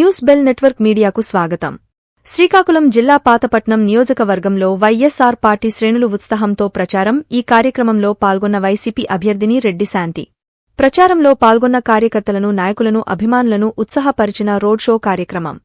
News bell network మీడియాకు స్వాగతం. శ్రీకాకుళం జిల్లా పాతపట్నం నియోజకవర్గంలో వైఎస్సార్ పార్టీ శ్రేణులు ఉత్సాహంతో ప్రచారం. ఈ కార్యక్రమంలో పాల్గొన్న వైసీపీ అభ్యర్థిని రెడ్డి శాంతి. ప్రచారంలో పాల్గొన్న కార్యకర్తలను, నాయకులను, అభిమానులను ఉత్సాహపరిచిన రోడ్ షో కార్యక్రమం.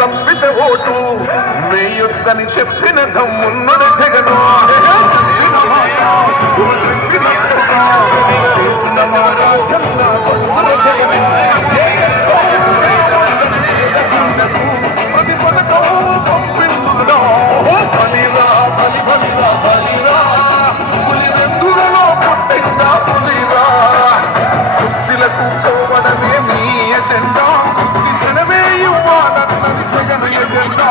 తప్పితే ఓటు వేయొద్దని చెప్పిన దమ్మున్నడ జగను చేసిన ప్రతి పథకం పంపిండులో బలిరా బలి బలిరా బలిరా పులి వెందులలో పుట్టిందా పులిరా కుర్చీల కూర్చోవడమే మీ ఎజెండా, కుర్చీ జనమే ఇవ్వాలన్నది జగన్ ఎజెండా.